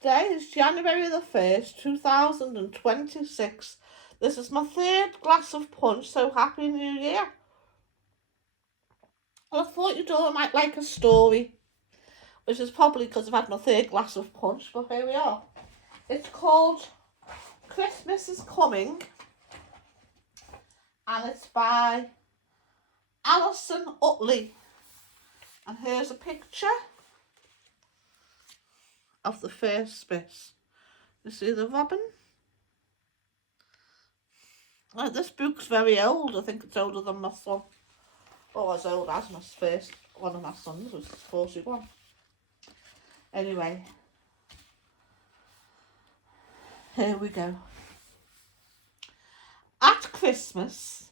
today is January the 1st, 2026. This is my third glass of punch, so Happy New Year. Well, I thought you'd all might like a story, which is probably because I've had my third glass of punch, but here we are. It's called Christmas is Coming, and it's by Alison Utley. And here's a picture of the first bit. You see the robin? Oh, this book's very old. I think it's older than my son. Oh, as old as my first one of my sons, which is 41. Anyway, here we go. At Christmas,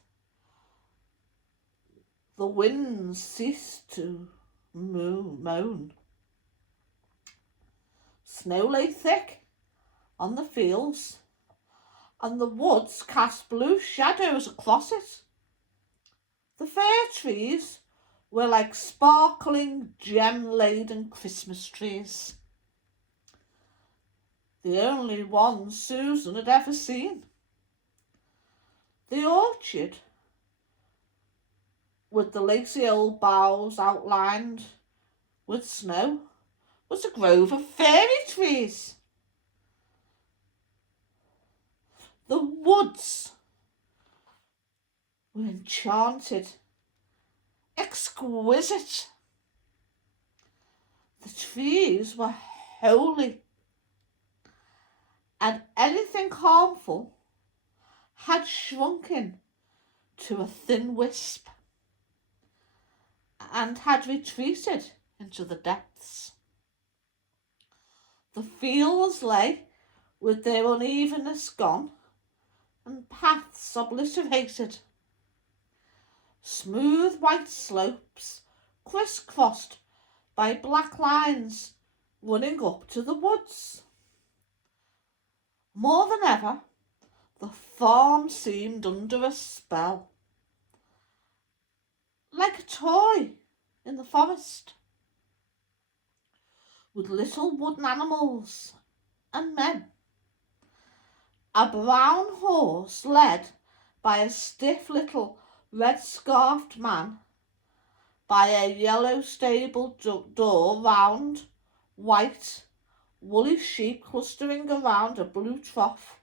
the winds ceased to moan. Snow lay thick on the fields, and the woods cast blue shadows across it. The fir trees were like sparkling, gem-laden Christmas trees, the only ones Susan had ever seen. The orchard, with the lacy old boughs outlined with snow, was a grove of fairy trees. The woods were enchanted, exquisite. The trees were holy, and anything harmful had shrunken to a thin wisp and had retreated into the depths. The fields lay with their unevenness gone and paths obliterated. Smooth white slopes crisscrossed by black lines running up to the woods. More than ever, the farm seemed under a spell, like a toy in the forest, with little wooden animals and men. A brown horse led by a stiff little red-scarfed man, by a yellow stable door, round, white, woolly sheep clustering around a blue trough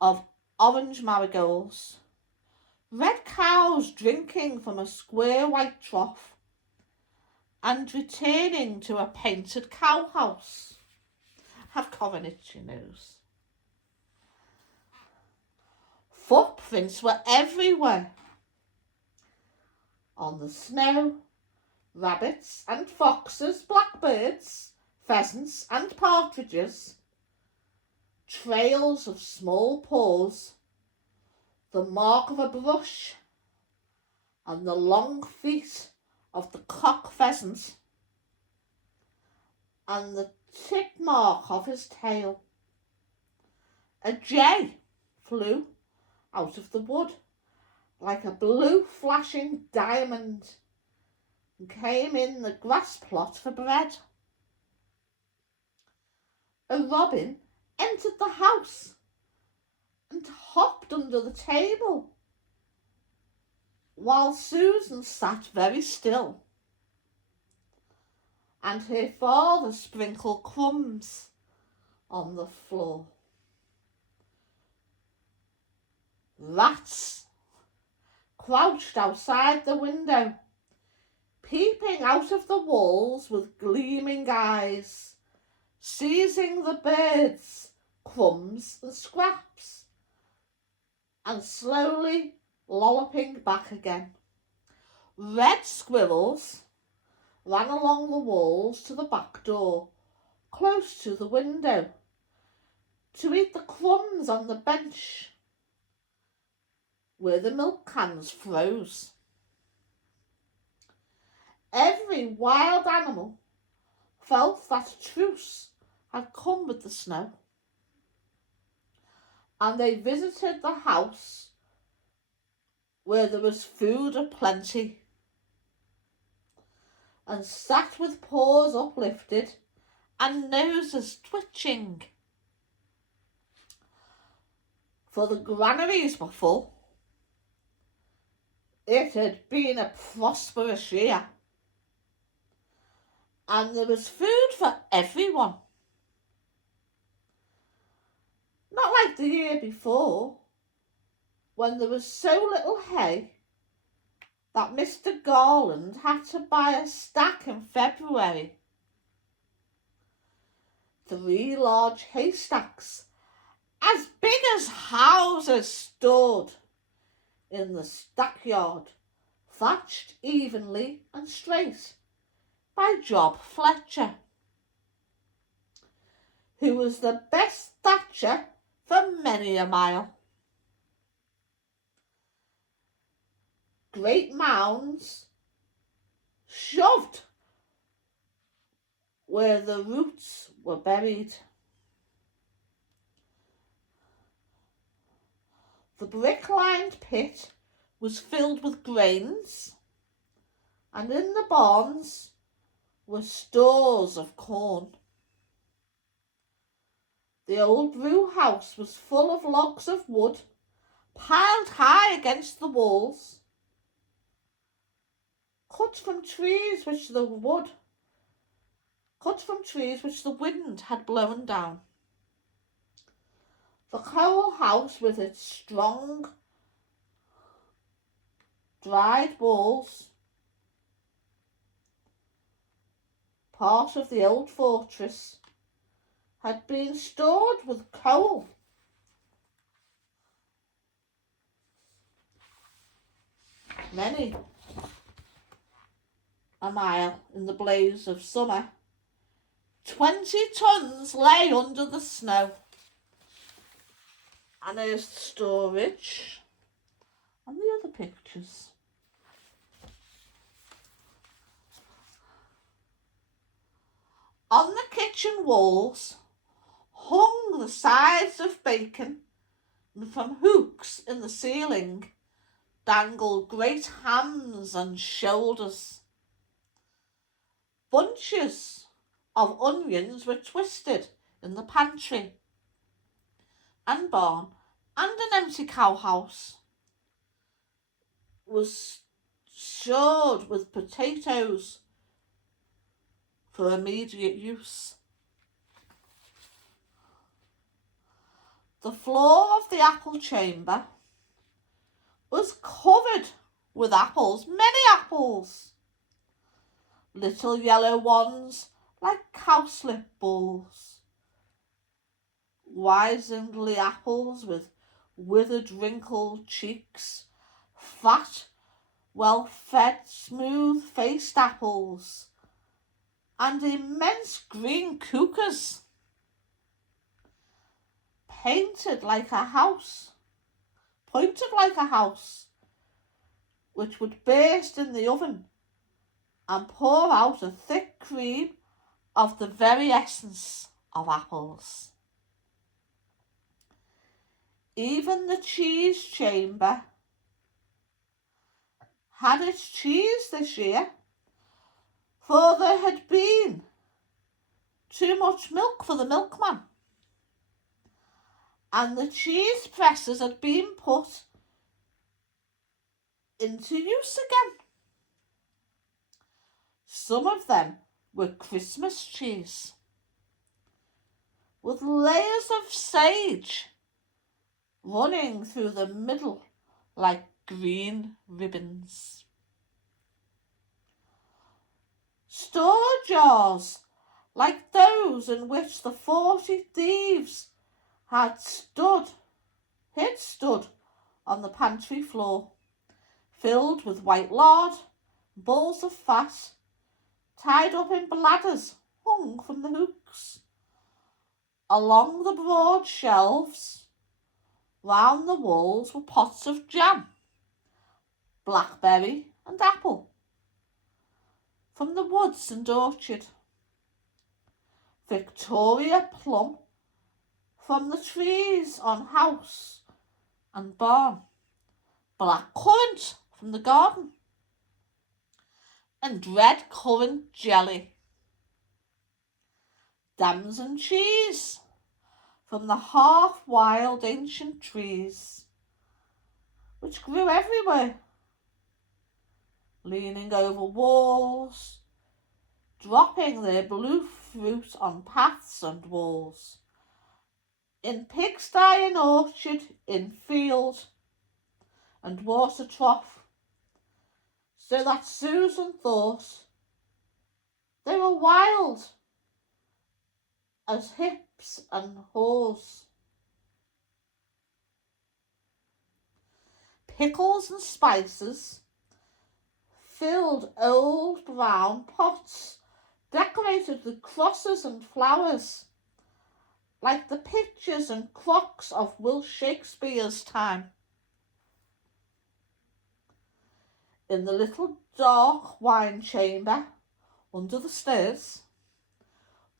of orange marigolds, red cows drinking from a square white trough and returning to a painted cow house. Have Coronitch, nose. Footprints were everywhere. On the snow, rabbits and foxes, blackbirds, pheasants and partridges, trails of small paws, the mark of a brush, and the long feet of the cock pheasant, and the tip mark of his tail. A jay flew out of the wood like a blue flashing diamond and came in the grass plot for bread. A robin entered the house and hopped under the table, while Susan sat very still, and her father sprinkled crumbs on the floor. Rats crouched outside the window, peeping out of the walls with gleaming eyes, seizing the birds' crumbs and scraps, and slowly lolloping back again. Red squirrels ran along the walls to the back door, close to the window, to eat the crumbs on the bench where the milk cans froze. Every wild animal felt that a truce had come with the snow, and they visited the house where there was food aplenty, and sat with paws uplifted and noses twitching. For the granaries were full. It had been a prosperous year, and there was food for everyone. Not like the year before, when there was so little hay that Mr. Garland had to buy a stack in February. 3 large haystacks, as big as houses, stood in the stackyard, thatched evenly and straight by Job Fletcher, who was the best thatcher for many a mile. Great mounds shoved where the roots were buried. The brick-lined pit was filled with grains, and in the barns were stores of corn. The old brew house was full of logs of wood, piled high against the walls, cut from trees which the wind had blown down. The coal house, with its strong, dried walls, part of the old fortress, had been stored with coal. Many a mile in the blaze of summer, 20 tons lay under the snow. And there's the storage and the other pictures. On the kitchen walls hung the sides of bacon, and from hooks in the ceiling dangled great hams and shoulders. Bunches of onions were twisted in the pantry and barn, and an empty cowhouse was stored with potatoes for immediate use. The floor of the apple chamber was covered with apples, many apples, little yellow ones like cowslip balls, wizened apples with withered, wrinkled cheeks, fat, well-fed, smooth-faced apples, and immense green cookers, pointed like a house, which would burst in the oven and pour out a thick cream of the very essence of apples. Even the cheese chamber had its cheese this year, for there had been too much milk for the milkman, and the cheese presses had been put into use again. Some of them were Christmas cheese, with layers of sage running through the middle like green ribbons. Store jars like those in which the 40 thieves had stood on the pantry floor, filled with white lard, balls of fat, tied up in bladders hung from the hooks. Along the broad shelves round the walls were pots of jam, blackberry and apple, from the woods and orchard, Victoria plum from the trees on house and barn, black currant from the garden, and red currant jelly. Dams and cheese from the half-wild ancient trees, which grew everywhere, leaning over walls, dropping their blue fruit on paths and walls, in pigsty and orchard, in field and water trough, so that Susan thought they were wild as hips and haws. Pickles and spices filled old brown pots, decorated with crosses and flowers, like the pictures and crocks of Will Shakespeare's time. In the little dark wine chamber under the stairs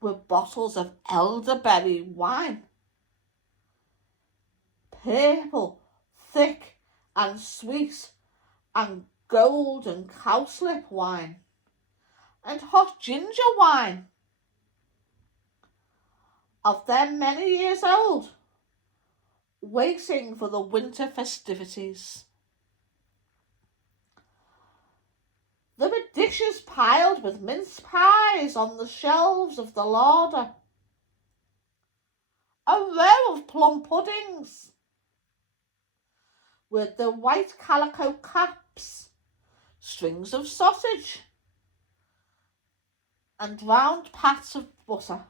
were bottles of elderberry wine, purple, thick and sweet, and golden cowslip wine, and hot ginger wine, of them many years old, waiting for the winter festivities. There were dishes piled with mince pies on the shelves of the larder, a row of plum puddings with the white calico caps, strings of sausage, and round pats of butter,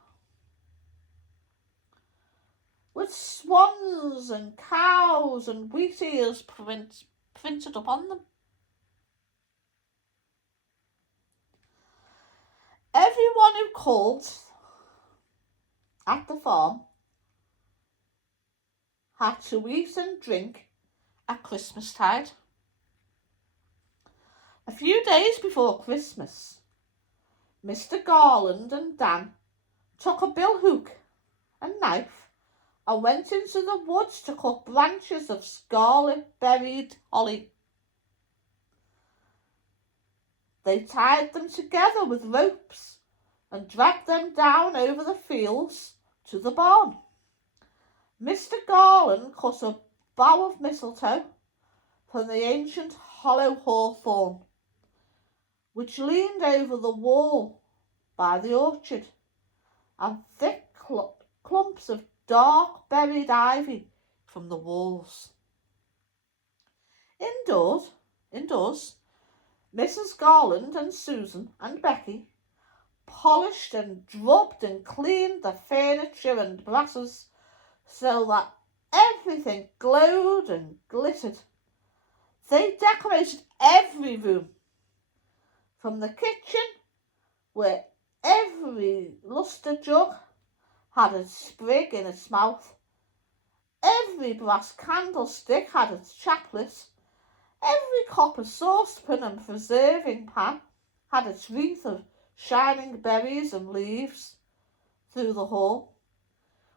with swans and cows and wheat ears printed upon them. Everyone who called at the farm had to eat and drink at Christmastide. A few days before Christmas, Mr. Garland and Dan took a billhook and knife and went into the woods to cut branches of scarlet-berried holly. They tied them together with ropes and dragged them down over the fields to the barn. Mr. Garland cut a bough of mistletoe from the ancient hollow hawthorn, which leaned over the wall by the orchard, and thick clumps of dark berried ivy from the walls. Indoors, Mrs. Garland and Susan and Becky polished and drubbed and cleaned the furniture and brasses so that everything glowed and glittered. They decorated every room, from the kitchen, where every lustre jug had a sprig in its mouth, every brass candlestick had its chaplet, every copper saucepan and preserving pan had its wreath of shining berries and leaves through the hall,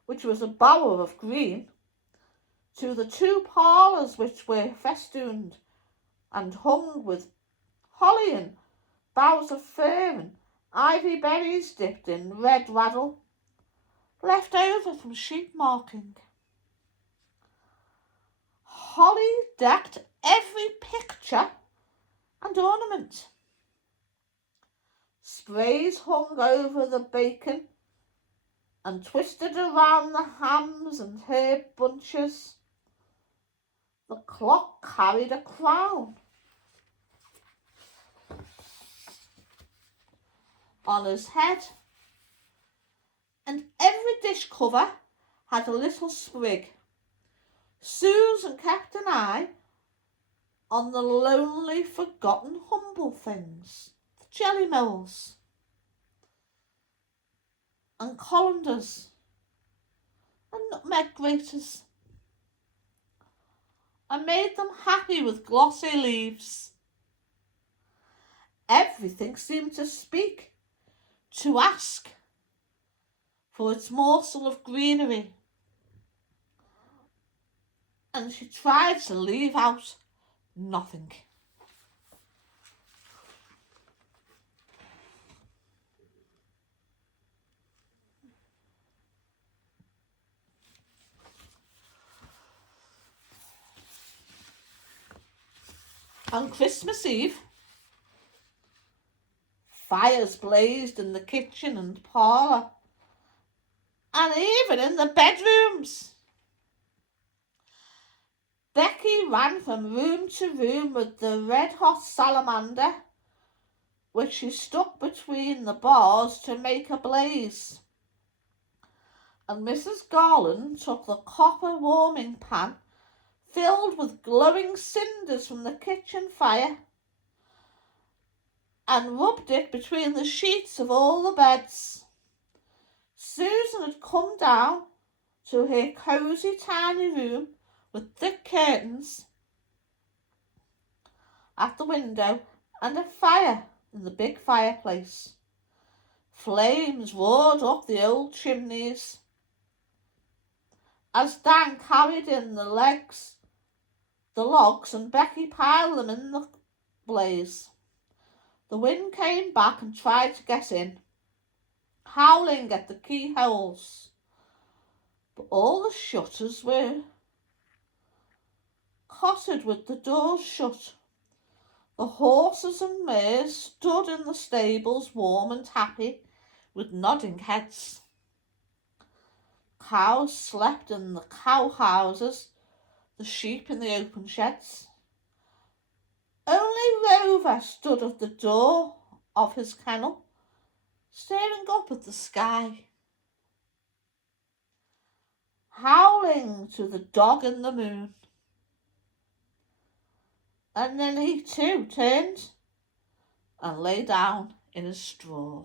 which was a bower of green, to the two parlours which were festooned and hung with holly and boughs of fir and ivy berries dipped in red raddle, left over from sheep marking. Holly decked every picture and ornament. Sprays hung over the bacon and twisted around the hams and herb bunches. The clock carried a crown on his head, and every dish cover had a little sprig. Susan kept an eye on the lonely, forgotten, humble things, the jelly mills and colanders and nutmeg graters, and made them happy with glossy leaves. Everything seemed to speak, to ask for its morsel of greenery, and she tried to leave out nothing. On Christmas Eve, fires blazed in the kitchen and parlour, and even in the bedrooms. Becky ran from room to room with the red-hot salamander, which she stuck between the bars to make a blaze. And Mrs. Garland took the copper warming pan filled with glowing cinders from the kitchen fire and rubbed it between the sheets of all the beds. Susan had come down to her cosy tiny room with thick curtains at the window and a fire in the big fireplace. Flames roared up the old chimneys as Dan carried in the logs, and Becky piled them in the blaze. The wind came back and tried to get in, howling at the keyholes, but all the shutters were cotted with the doors shut. The horses and mares stood in the stables warm and happy, with nodding heads. Cows slept in the cow houses, the sheep in the open sheds. Only Rover stood at the door of his kennel, staring up at the sky, howling to the dog in the moon. And then he too turned and lay down in his straw.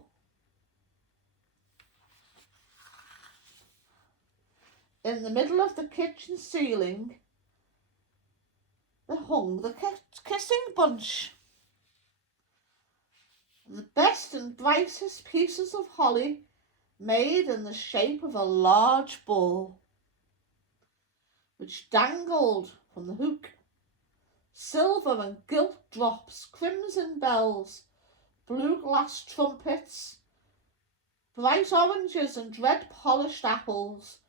In the middle of the kitchen ceiling, there hung the kissing bunch. The best and brightest pieces of holly made in the shape of a large ball, which dangled from the hook. Silver and gilt drops, crimson bells, blue glass trumpets, bright oranges and red polished apples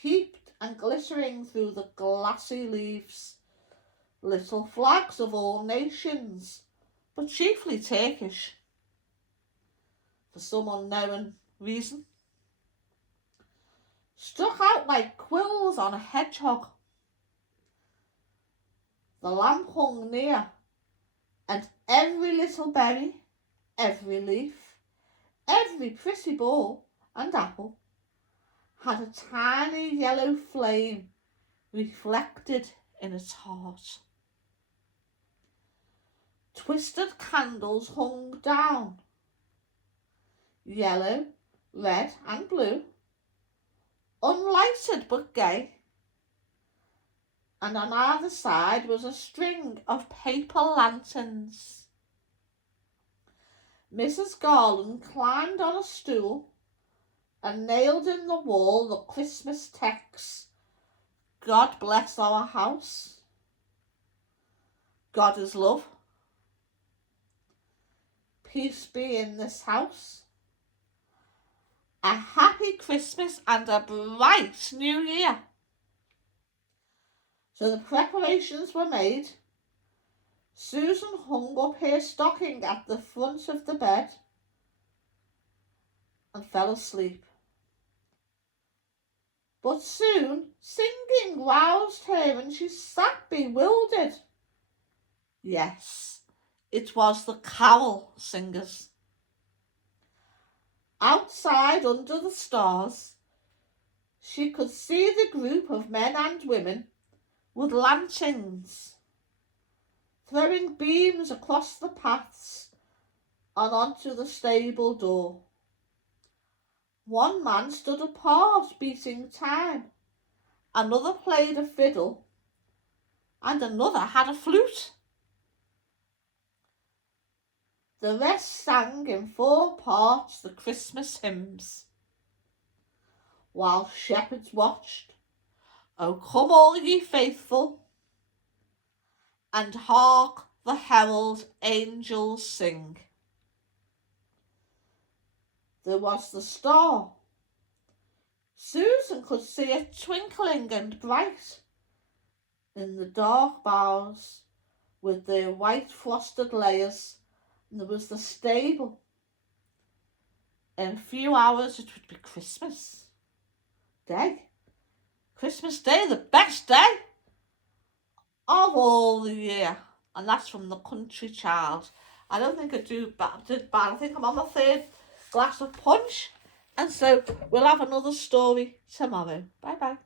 peeped and glittering through the glassy leaves. Little flags of all nations, but chiefly Turkish, for some unknown reason, stuck out like quills on a hedgehog. The lamp hung near, and every little berry, every leaf, every pretty ball and apple had a tiny yellow flame reflected in its heart. Twisted candles hung down, yellow, red and blue, unlighted but gay, and on either side was a string of paper lanterns. Mrs. Garland climbed on a stool and nailed in the wall the Christmas text, God bless our house, God is love, peace be in this house, a happy Christmas and a bright new year. So the preparations were made. Susan hung up her stocking at the front of the bed and fell asleep. But soon singing roused her and she sat bewildered. Yes, it was the carol singers. Outside under the stars, she could see the group of men and women with lanterns, throwing beams across the paths and onto the stable door. One man stood apart beating time, another played a fiddle, and another had a flute. The rest sang in 4 parts the Christmas hymns, while shepherds watched, O come all ye faithful, and hark the herald angels sing. There was the star. Susan could see it twinkling and bright in the dark boughs with their white frosted layers, and there was the stable. In a few hours it would be Christmas Day. Christmas Day, the best day of all the year. And that's from The Country Child. I don't think I did bad. I think I'm on my third glass of punch. And so we'll have another story tomorrow. Bye bye.